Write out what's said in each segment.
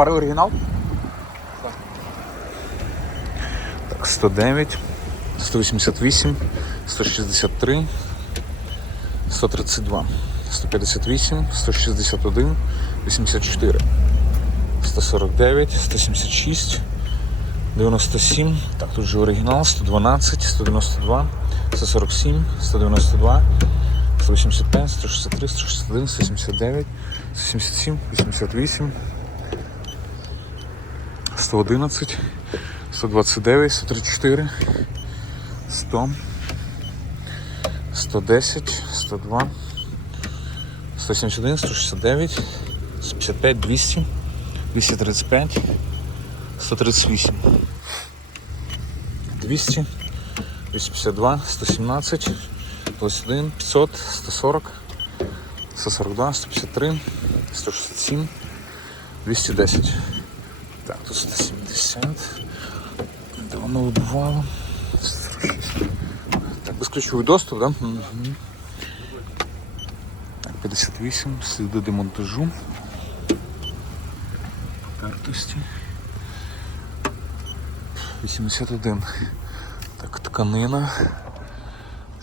Фари оригінал? Так, 109, 188, 163, 132, 158, 161, 84, 149, 176, 97, так, тут же оригінал, 112, 192, 147, 192, 185, 163, 161, 179, 177, 88, 111, 129, 134, 100, 110, 102, 171, 169, 155, 200, 235, 138, 200, 252, 117, 21, 500, 140, 142, 153, 167, 210. Так, тут 170. Де воно вибивало? 146. Так, безключовий доступ, да? Так, 58, сліди демонтажу. Картості. 81. Так, тканина.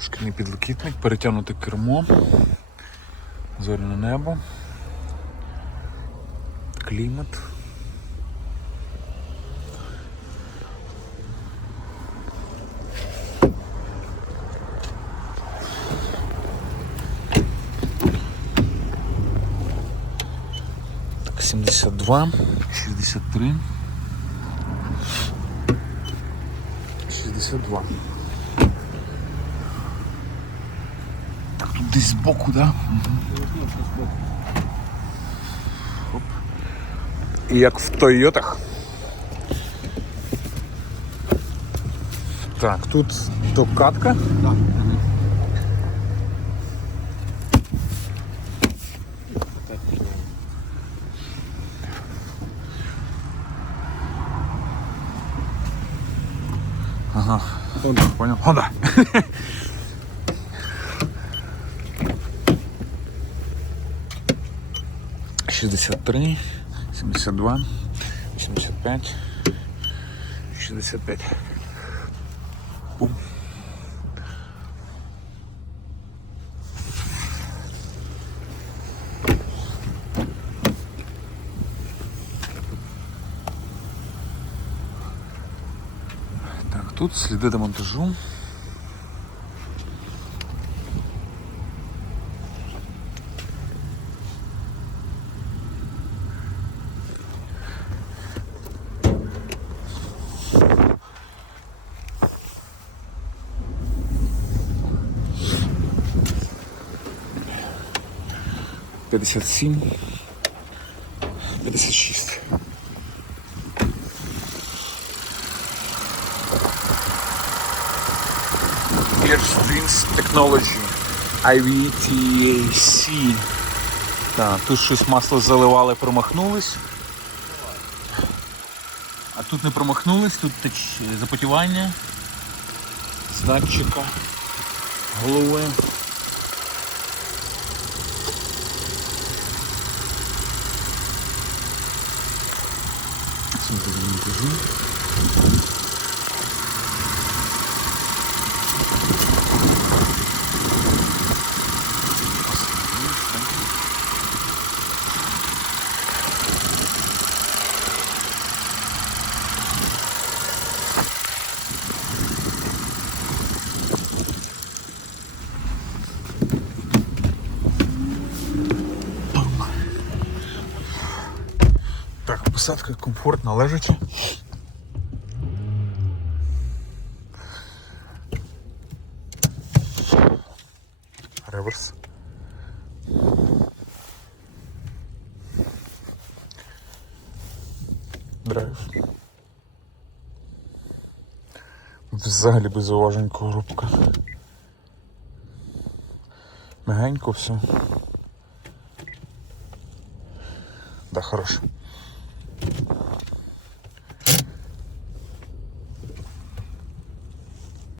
Шкільний підлокітник, перетягнуте кермо. Зоряне небо. Клімат. Так, 72, 63. 62. Так, тут десь збоку, да? Хоп. І як в Тойотах. Так, тут докатка. Ага. Honda. Понял? Honda. Шістдесят три, семьдесят два, семьдесят п'ять, шестьдесят п'ять. Бум. Так, тут сліди демонтажу. П'ятдесят сім, п'ятдесят шість. Airstreams Technology IVTAC. Так, тут щось масло заливали, промахнулись. А тут не промахнулись, тут теч... запотівання з датчика голови. Сумку демонтажу. Так, посадка комфортно лежача. Реверс. Драйв. Взагалі без зауважень коробка. Мягенько все. Да, хорошо.